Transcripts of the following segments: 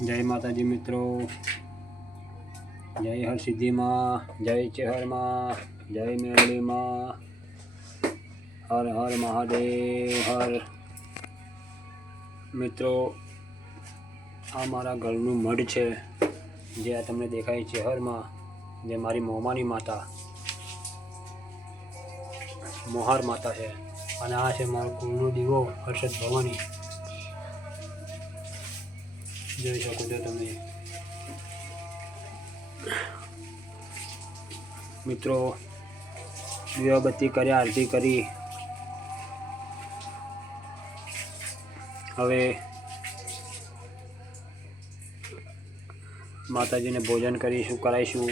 જય માતાજી મિત્રો. જય હરસિદ્ધિમાં, જય ચેહરમાં, જય મેળીમાં હર હર મહાદેવ, હર. મિત્રો, આ મારા ઘરનું મઢ છે, જે આ તમને દેખાય છે જે મારી મોમાની માતા, મોહાર માતા છે. અને આ છે મારો કુળનો દીવો હર્ષદ ભવાની. જોઈ શકો છો તમે મિત્રો દીવાબત્તી કરી આરતી કરી હવે માતાજીને ભોજન કરીશું કરાવીશું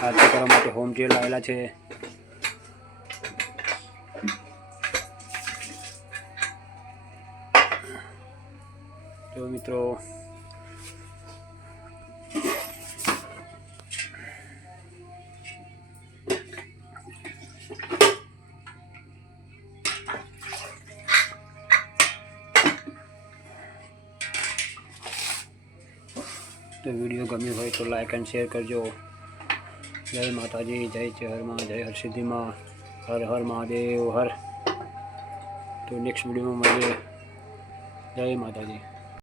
આરતી કરવા માટે હોમ થિયેટર લાવેલા છે તો મિત્રો. તો વીડિયો ગમ્યો હોય તો લાઈક એન્ડ શેર કરજો. જય માતાજી, જય ચેહરમાં, જય હરસિદ્ધિમાં. હર હર મહાદેવ, હર. તો નેક્સ્ટ વિડીયોમાં મળીએ. જય માતાજી.